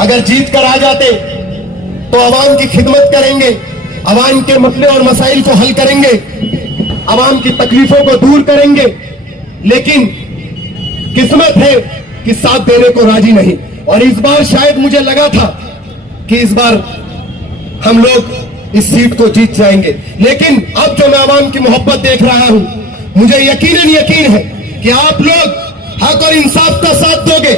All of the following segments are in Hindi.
अगर जीत कर आ जाते तो अवाम की खिदमत करेंगे, अवाम के मसले और मसाइल को हल करेंगे, अवाम की तकलीफों को दूर करेंगे। लेकिन किस्मत है कि साथ देने को राजी नहीं। और इस बार शायद मुझे लगा था कि इस बार हम लोग इस सीट को जीत जाएंगे, लेकिन अब जो मैं अवाम की मोहब्बत देख रहा हूं, मुझे यकीन है कि आप लोग हक और इंसाफ का साथ दोगे।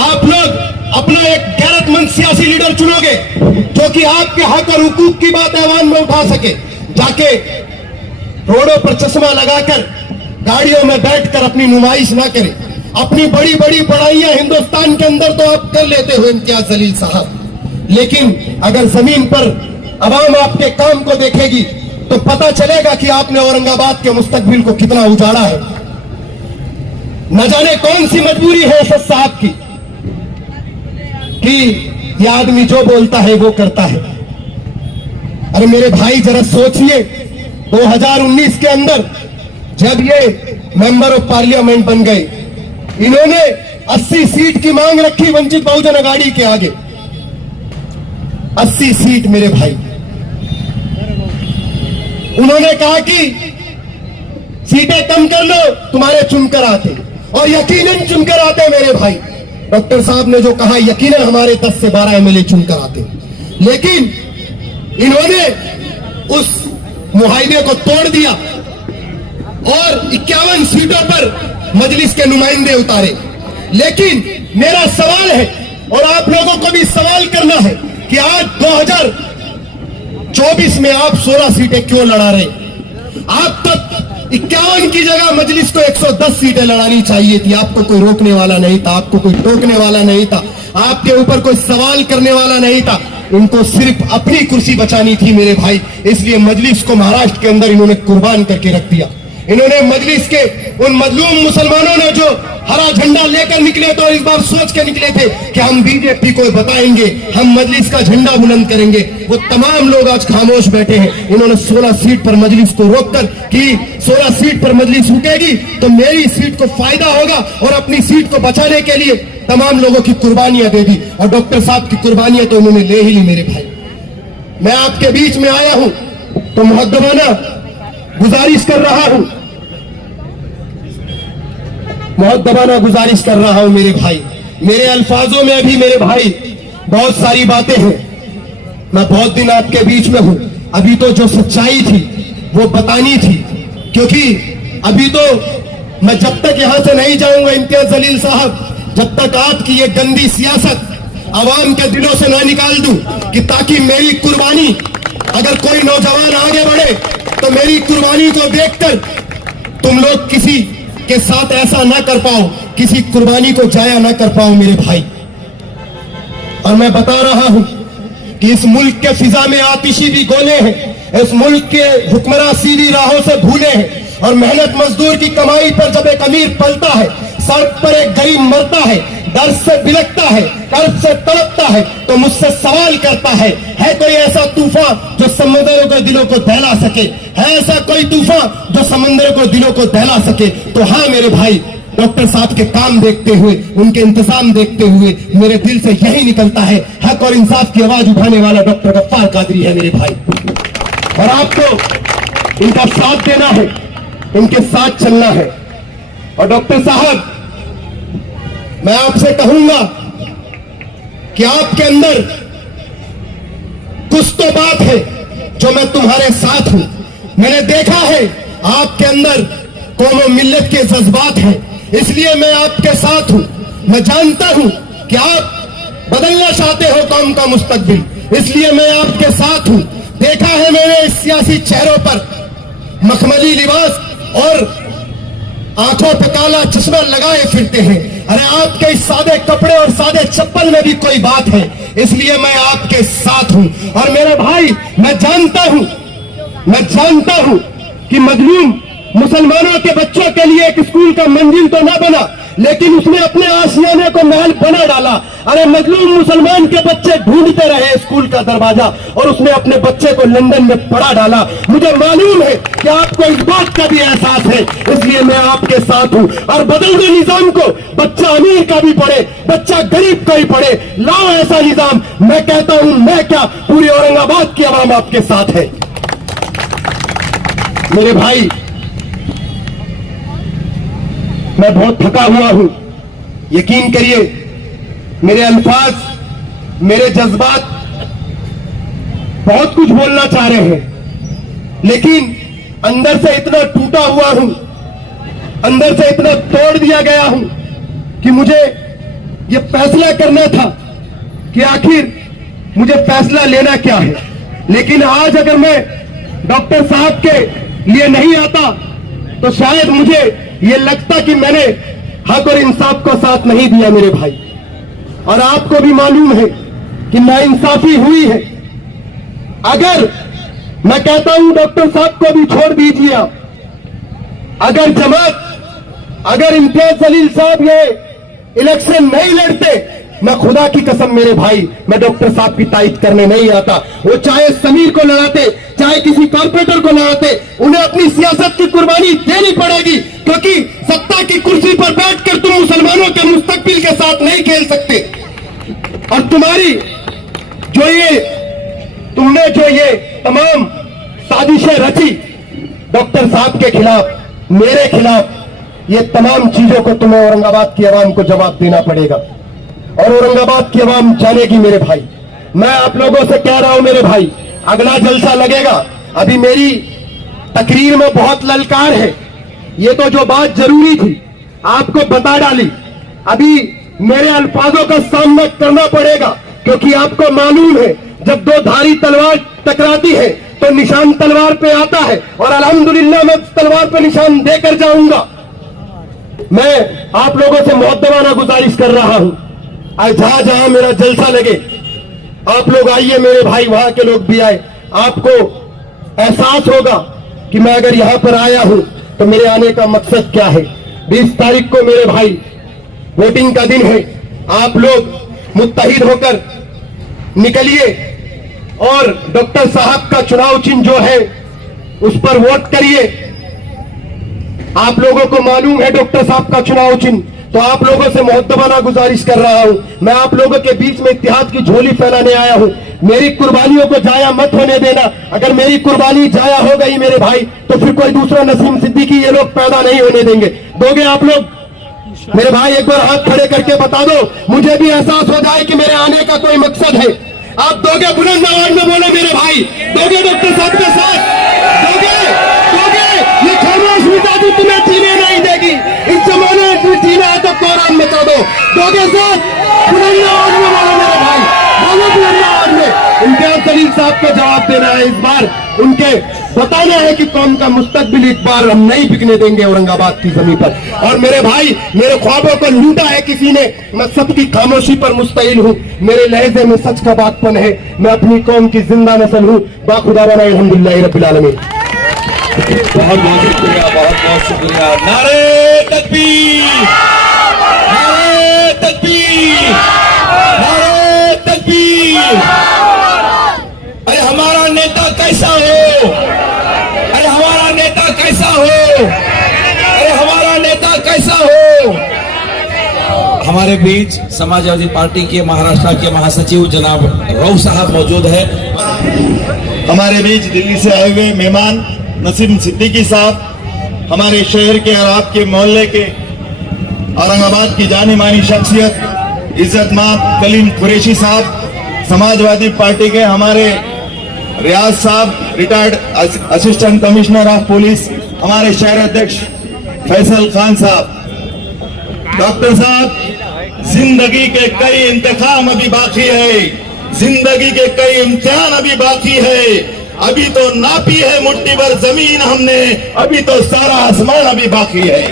आप लोग अपना एक गैरतमंद सियासी लीडर चुनोगे जो कि आपके हक और हुकूक की बात ऐवान में उठा सके, जाके रोडों पर चश्मा लगाकर गाड़ियों में बैठकर अपनी नुमाइश ना करे। अपनी बड़ी बड़ी पढ़ाइयां हिंदुस्तान के अंदर तो आप कर लेते हो इम्तियाज जलील साहब, लेकिन अगर जमीन पर अवाम आपके काम को देखेगी तो पता चलेगा कि आपने औरंगाबाद के मुस्तकबिल को कितना उजाड़ा है। न जाने कौन सी मजबूरी है एसएस साहब की कि यह आदमी जो बोलता है वो करता है। अरे मेरे भाई जरा सोचिए, 2019 के अंदर जब ये मेंबर ऑफ पार्लियामेंट बन गए, इन्होंने 80 सीट की मांग रखी वंचित बहुजन अघाड़ी के आगे। 80 सीट मेरे भाई। उन्होंने कहा कि सीटें कम कर लो, तुम्हारे चुनकर आते, और यकीनन चुनकर आते मेरे भाई। डॉक्टर साहब ने जो कहा, यकीनन हमारे 10 से 12 एमएलए चुनकर आते, लेकिन इन्होंने उस मुआहदे को तोड़ दिया और 51 सीटों पर मजलिस के नुमाइंदे उतारे। लेकिन मेरा सवाल है, और आप लोगों को भी सवाल करना है, कि आज 2024 में आप 16 सीटें क्यों लड़ा रहे? आप तक 51 की जगह मजलिस को 110 सीटें लड़ानी चाहिए थी। आपको कोई रोकने वाला नहीं था, आपको कोई टोकने वाला नहीं था, आपके ऊपर कोई सवाल करने वाला नहीं था। इनको सिर्फ अपनी कुर्सी बचानी थी मेरे भाई, इसलिए मजलिस को महाराष्ट्र के अंदर इन्होंने कुर्बान करके रख दिया। इन्होंने मजलिस के उन मजलूम मुसलमानों ने जो हरा झंडा लेकर निकले, तो इस बार सोच के निकले थे कि हम बीजेपी को बताएंगे, हम मजलिस का झंडा बुलंद करेंगे। वो तमाम लोग आज खामोश बैठे हैं। इन्होंने 16 सीट पर मजलिस को रोककर कि 16 सीट पर मजलिस रुकेगी तो मेरी सीट को फायदा होगा, और अपनी सीट को बचाने के लिए तमाम लोगों की कुर्बानियां दे दी। और डॉक्टर साहब की कुर्बानियां तो उन्होंने ले ही ली मेरे भाई। मैं आपके बीच में आया हूं तो मुहद्दबाना गुजारिश कर रहा हूं, मुहद्दबाना गुजारिश कर रहा हूं मेरे भाई। मेरे अल्फाजों में भी मेरे भाई बहुत सारी बातें हैं। मैं बहुत दिन आपके बीच में हूं, अभी तो जो सच्चाई थी वो बतानी थी, क्योंकि अभी तो मैं जब तक यहां से नहीं जाऊंगा इम्तियाज जलील साहब, जब तक आपकी ये गंदी सियासत आवाम के दिलों से ना निकाल दूं, कि ताकि मेरी कुर्बानी, अगर कोई नौजवान आगे बढ़े तो मेरी कुर्बानी को देखकर तुम लोग किसी के साथ ऐसा ना कर पाओ, किसी कुर्बानी को जाया ना कर पाओ मेरे भाई। और मैं बता रहा हूं कि इस मुल्क के फिजा में आतिशी भी गोले हैं, इस मुल्क के हुक्मरान सीधी राहों से भूले हैं, और मेहनत मजदूर की कमाई पर जब एक अमीर पलता है, सड़क पर एक गरीब मरता है, दर्द से बिलखता है, कर्ज से तड़पता है, तो मुझसे सवाल करता है कोई ऐसा तूफान जो समंदरों के दिलों को दहला सके? है ऐसा कोई तूफान जो समंदरों को दिलों को दहला सके? तो हाँ मेरे भाई, डॉक्टर साहब के काम देखते हुए, उनके इंतजाम देखते हुए मेरे दिल से यही निकलता है, हक और इंसाफ की आवाज उठाने वाला डॉक्टर गफ्फार कादरी है मेरे भाई। और आपको इनका साथ देना है, इनके साथ चलना है। और डॉक्टर साहब, मैं आपसे कहूंगा कि आपके अंदर कुछ तो बात है जो मैं तुम्हारे साथ हूं। मैंने देखा है आपके अंदर कौमों मिल्लत के जज्बात हैं, इसलिए मैं आपके साथ हूं। मैं जानता हूं कि आप बदलना चाहते हो कौम का मुस्तकबिल, इसलिए मैं आपके साथ हूं। देखा है मैंने इस सियासी चेहरों पर मखमली लिबास और आंखों पे काला चश्मा लगाए फिरते हैं। अरे आपके इस सादे कपड़े और सादे चप्पल में भी कोई बात है, इसलिए मैं आपके साथ हूं। और मेरे भाई, मैं जानता हूं कि मजलूम मुसलमानों के बच्चों के लिए एक स्कूल का मंजिल तो ना बना, लेकिन उसने अपने आशियाने को महल बना डाला। अरे मजलूम मुसलमान के बच्चे ढूंढते रहे स्कूल का दरवाजा और उसने अपने बच्चे को लंदन में पढ़ा डाला। मुझे मालूम है कि आपको इस बात का भी एहसास है, इसलिए मैं आपके साथ हूं। और बदल दो निजाम को, बच्चा अमीर का भी पढ़े, बच्चा गरीब का भी पढ़े, लाओ ऐसा निजाम। मैं कहता हूं, मैं क्या, पूरी औरंगाबाद की आवाम आपके साथ है। मेरे भाई, मैं बहुत थका हुआ हूं, यकीन करिए मेरे अल्फाज, मेरे जज्बात बहुत कुछ बोलना चाह रहे हैं, लेकिन अंदर से इतना टूटा हुआ हूं, अंदर से इतना तोड़ दिया गया हूं कि मुझे यह फैसला करना था कि आखिर मुझे फैसला लेना क्या है। लेकिन आज अगर मैं डॉक्टर साहब के लिए नहीं आता तो शायद मुझे ये लगता कि मैंने हक और इंसाफ को साथ नहीं दिया मेरे भाई। और आपको भी मालूम है कि नाइंसाफी हुई है। अगर मैं कहता हूं डॉक्टर साहब को भी छोड़ दीजिए आप, अगर जमात, अगर इम्तियाज जलील साहब ये इलेक्शन नहीं लड़ते, मैं खुदा की कसम मेरे भाई, मैं डॉक्टर साहब की तारीफ करने नहीं आता। वो चाहे समीर को लड़ाते, चाहे किसी कॉर्पोरेटर को लड़ाते, उन्हें अपनी सियासत की कुर्बानी देनी पड़ेगी, क्योंकि सत्ता की कुर्सी पर बैठकर तुम मुसलमानों के मुस्तकबिल के साथ नहीं खेल सकते। और तुम्हारी जो ये, तुमने जो ये तमाम साजिशें रची डॉक्टर साहब के खिलाफ, मेरे खिलाफ, ये तमाम चीजों को तुम्हें औरंगाबाद की आवाम को जवाब देना पड़ेगा और औरंगाबाद की आवाम जानेगी मेरे भाई। मैं आप लोगों से कह रहा हूं मेरे भाई, अगला जलसा लगेगा। अभी मेरी तकरीर में बहुत ललकार है, ये तो जो बात जरूरी थी आपको बता डाली। अभी मेरे अल्फाजों का सामना करना पड़ेगा, क्योंकि आपको मालूम है जब दो धारी तलवार टकराती है तो निशान तलवार पे आता है, और अल्हम्दुलिल्लाह मैं तलवार पे निशान देकर जाऊंगा। मैं आप लोगों से मुअद्दबाना गुजारिश कर रहा हूं, आज जहां जहां मेरा जलसा लगे आप लोग आइए मेरे भाई, वहां के लोग भी आए। आपको एहसास होगा कि मैं अगर यहां पर आया हूं तो मेरे आने का मकसद क्या है। 20 तारीख को मेरे भाई वोटिंग का दिन है, आप लोग मुत्तहिद होकर निकलिए और डॉक्टर साहब का चुनाव चिन्ह जो है उस पर वोट करिए। आप लोगों को मालूम है डॉक्टर साहब का चुनाव चिन्ह, तो आप लोगों से मुअद्दबाना गुजारिश कर रहा हूं, मैं आप लोगों के बीच में इत्तेहाद की झोली फैलाने आया हूं। मेरी कुर्बानियों को जाया मत होने देना। अगर मेरी कुर्बानी जाया हो गई मेरे भाई, तो फिर कोई दूसरा नसीम सिद्दीकी ये लोग पैदा नहीं होने देंगे। दोगे आप लोग मेरे भाई? एक बार हाथ खड़े करके बता दो, मुझे भी एहसास हो जाए कि मेरे आने का कोई मकसद है। आप दोगे? बुलंद आवाज में बोलो मेरे भाई, दोगे डॉक्टर साहब के साथ? दोगे? दोगे? ये खामोश मिजाजी तुम्हें जीने नहीं देगी। इस जमाने में जीना है तो कोरान मचा दो। दोगे साथ? बुलंद आवाज में बोलो मेरे भाई, बोलो बुलंद आवाज में। इम्तियाज जलील साहब को जवाब देना है, इस बार उनके बताना है कि कौम का मुस्तकबिल इस बार हम नहीं बिकने देंगे औरंगाबाद की जमीन पर। और मेरे भाई, मेरे ख्वाबों को लूटा है किसी ने, मैं सबकी खामोशी पर मुस्तइल हूँ। मेरे लहजे में सच का बातपन है, मैं अपनी कौम की जिंदा नस्ल हूँ। बाखुदा बना अल्हम्दुलिल्लाह रब्बिल आलमीन। बहुत बहुत शुक्रिया, बहुत बहुत शुक्रिया। नारे तकबीर, नारे तकबीर, नारे तकबीर। अरे हमारा नेता कैसा हो, अरे हमारा नेता कैसा हो, अरे हमारा नेता कैसा हो। हमारे बीच समाजवादी पार्टी के महाराष्ट्र के महासचिव जनाब रऊफ साहब मौजूद है। हमारे बीच दिल्ली से आए हुए मेहमान नसीम सिद्दीकी साहब, हमारे शहर के और आपके मोहल्ले के औरंगाबाद की जानी मानी शख्सियत इज्जतमाब कलीम कुरैशी साहब, समाजवादी पार्टी के हमारे रियाज साहब, retired assistant commissioner of police, हमारे शहर अध्यक्ष फैसल खान साहब। डॉक्टर साहब, जिंदगी के कई इंतखाम अभी बाकी है, जिंदगी के कई इम्तिहान अभी बाकी है। अभी तो नापी है मुट्ठी भर जमीन हमने, अभी तो सारा आसमान अभी बाकी है।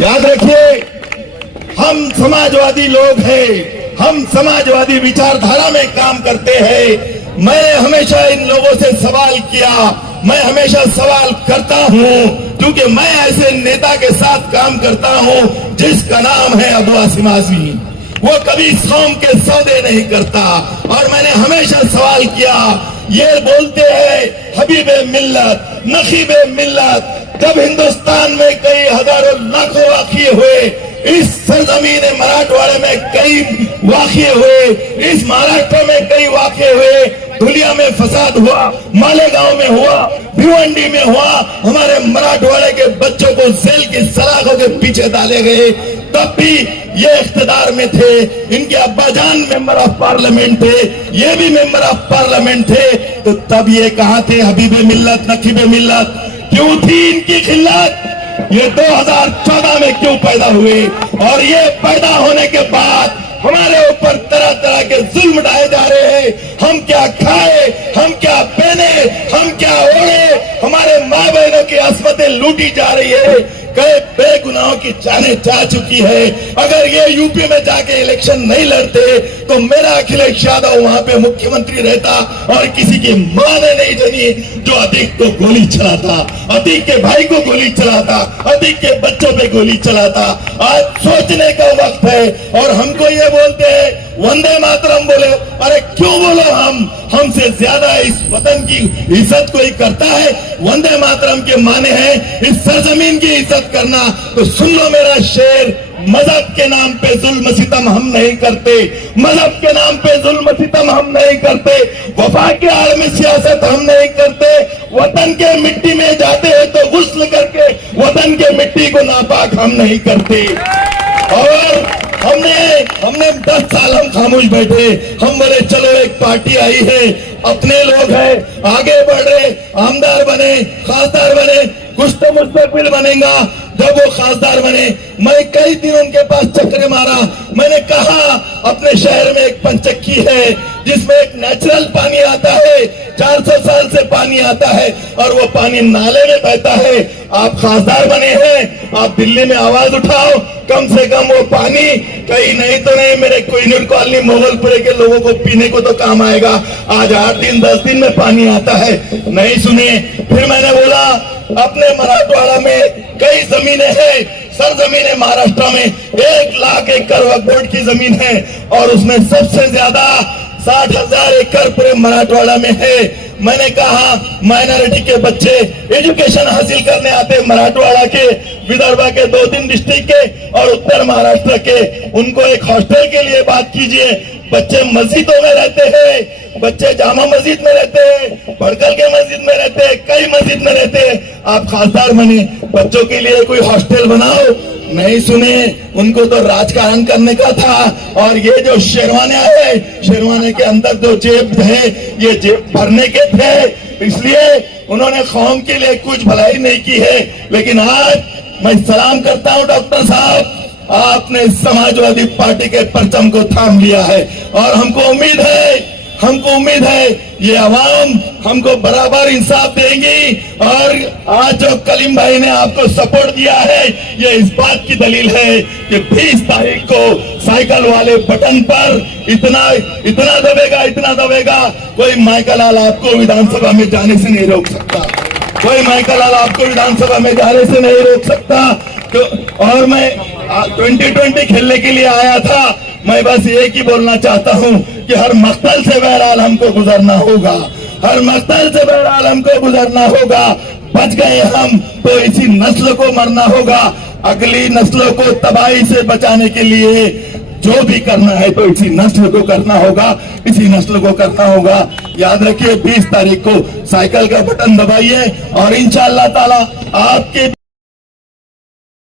याद रखिए, हम समाजवादी लोग हैं, हम समाजवादी विचारधारा में काम करते हैं। मैंने हमेशा इन लोगों से सवाल किया, मैं हमेशा सवाल करता हूं, क्योंकि मैं ऐसे नेता के साथ काम करता हूं जिसका नाम है अबू आसिम आजमी। वो कभी कौम के सौदे नहीं करता। और मैंने हमेशा सवाल किया, ये बोलते हैं हबीबे मिल्लत, नखीबे मिल्लत, जब हिंदुस्तान में कई हजारों लाखों वाक़ये हुए, इस सरजमीन मराठवाड़े में कई वाक़ये हुए, इस महाराष्ट्र में कई वाक़ये हुए, धुलिया में फसाद हुआ, मालेगांव में हुआ, भिवंडी में हुआ, हमारे मराठवाड़े के बच्चों को जेल की सलाखों के पीछे डाले गए, तब भी ये इख्तिदार में थे। इनके अब्बाजान मेंबर ऑफ पार्लियामेंट थे, ये भी मेंबर ऑफ पार्लियामेंट थे, तो तब ये कहाँ थे हबीबे मिल्लत, नकीबे मिल्लत? क्यों थी इनकी खिल्लत? ये 2014 में क्यों पैदा हुए? और ये पैदा होने के बाद हमारे ऊपर तरह तरह के जुल्म ढाए जा रहे हैं। हम क्या खाए, हम क्या पहने, हम क्या ओढ़े, हमारे माँ बहनों की अस्मतें लूटी जा रही है, कई बेगुनाहों की जाने जा चुकी है। अगर ये यूपी में जाके इलेक्शन नहीं लड़ते तो मेरा अखिलेश यादव वहां पे मुख्यमंत्री रहता और किसी की मां ने नहीं जानी जो अतीक को गोली चलाता, अतीक के भाई को गोली चलाता, अतीक के बच्चों पे गोली चलाता। आज सोचने का वक्त है। और हमको ये बोलते हैं वंदे मातरम बोले, अरे क्यों बोलो? हमसे ज्यादा इस वतन की इज्जत कोई करता है? वंदे मातरम के माने हैं इस सरजमीन की इज्जत करना। तो सुन लो मेरा शेर, मजहब के नाम पे जुल्म सितम हम नहीं करते, मजहब के नाम पे जुल्म सितम हम नहीं करते, वफा के आड़ में सियासत हम नहीं करते। वतन के मिट्टी में जाते हैं तो गुस्ल करके वतन के मिट्टी को नापाक हम नहीं करते। और हमने 10 साल हम खामोश बैठे। हम बोले चलो एक पार्टी आई है, अपने लोग हैं, आगे बढ़ रहे, आमदार बने, खासदार बने, कुछ तो मुस्तकबिल बनेगा। जब वो खासदार बने, मैं कई दिन उनके पास चक्कर मारा। मैंने कहा अपने शहर में एक पंचक्की है जिसमें एक नेचुरल पानी आता है, 400 साल से पानी आता है और वो पानी नाले में बहता है। आप खासदार बने हैं, आप दिल्ली में आवाज उठाओ, कम से कम वो पानी कहीं नहीं तो नहीं मेरे कोहिनूर कॉलोनी मोगलपुरे के लोगों को पीने को तो काम आएगा। आज 8 दिन 10 दिन में पानी आता है, नहीं सुनिए। फिर मैंने बोला अपने मराठवाड़ा में कई जमीनें हैं, सरजमीनें महाराष्ट्र में 1 लाख एकड़ वक्फ बोर्ड की जमीन है और उसमें सबसे ज्यादा 60,000 एकड़ पूरे मराठवाड़ा में है। मैंने कहा माइनॉरिटी के बच्चे एजुकेशन हासिल करने आते मराठवाड़ा के, विदर्भा के 2-3 डिस्ट्रिक्ट के और उत्तर महाराष्ट्र के, उनको एक हॉस्टल के लिए बात कीजिए। बच्चे मस्जिदों में रहते हैं, बच्चे जामा मस्जिद में रहते हैं, भड़कल के मस्जिद में रहते हैं, कई मस्जिद में रहते हैं। आप खासदार बने, बच्चों के लिए कोई हॉस्टल बनाओ, नहीं सुने। उनको तो राजकारण करने का था। और ये जो शेरवाने है, शेरवाने के अंदर जो जेब है, ये जेब भरने के थे, इसलिए उन्होंने कौम के लिए कुछ भलाई नहीं की है। लेकिन आज मैं सलाम करता हूं डॉक्टर साहब, आपने समाजवादी पार्टी के परचम को थाम लिया है और हमको उम्मीद है ये अवाम हमको बराबर इंसाफ देंगी। और आज जो कलीम भाई ने आपको सपोर्ट दिया है, ये इस बात की दलील है कि 20 तारीख को साइकिल वाले बटन पर इतना दबेगा, कोई माइकलाल आपको विधानसभा में जाने से नहीं रोक सकता, कोई माइकलाल आपको विधानसभा में जाने से नहीं रोक सकता। तो और मैं 2020 खेलने के लिए आया था। मैं बस एक ही बोलना चाहता हूं कि हर मक्तल से बहरहाल हमको गुजरना होगा, हर मक्तल से बहरहाल हमको गुजरना होगा। बच गए हम तो इसी नस्ल को मरना होगा। अगली नस्लों को तबाही से बचाने के लिए जो भी करना है तो इसी नस्ल को करना होगा, इसी नस्ल को करना होगा। याद रखिए 20 तारीख को साइकिल का बटन दबाइए और इंशाअल्लाह ताला आपके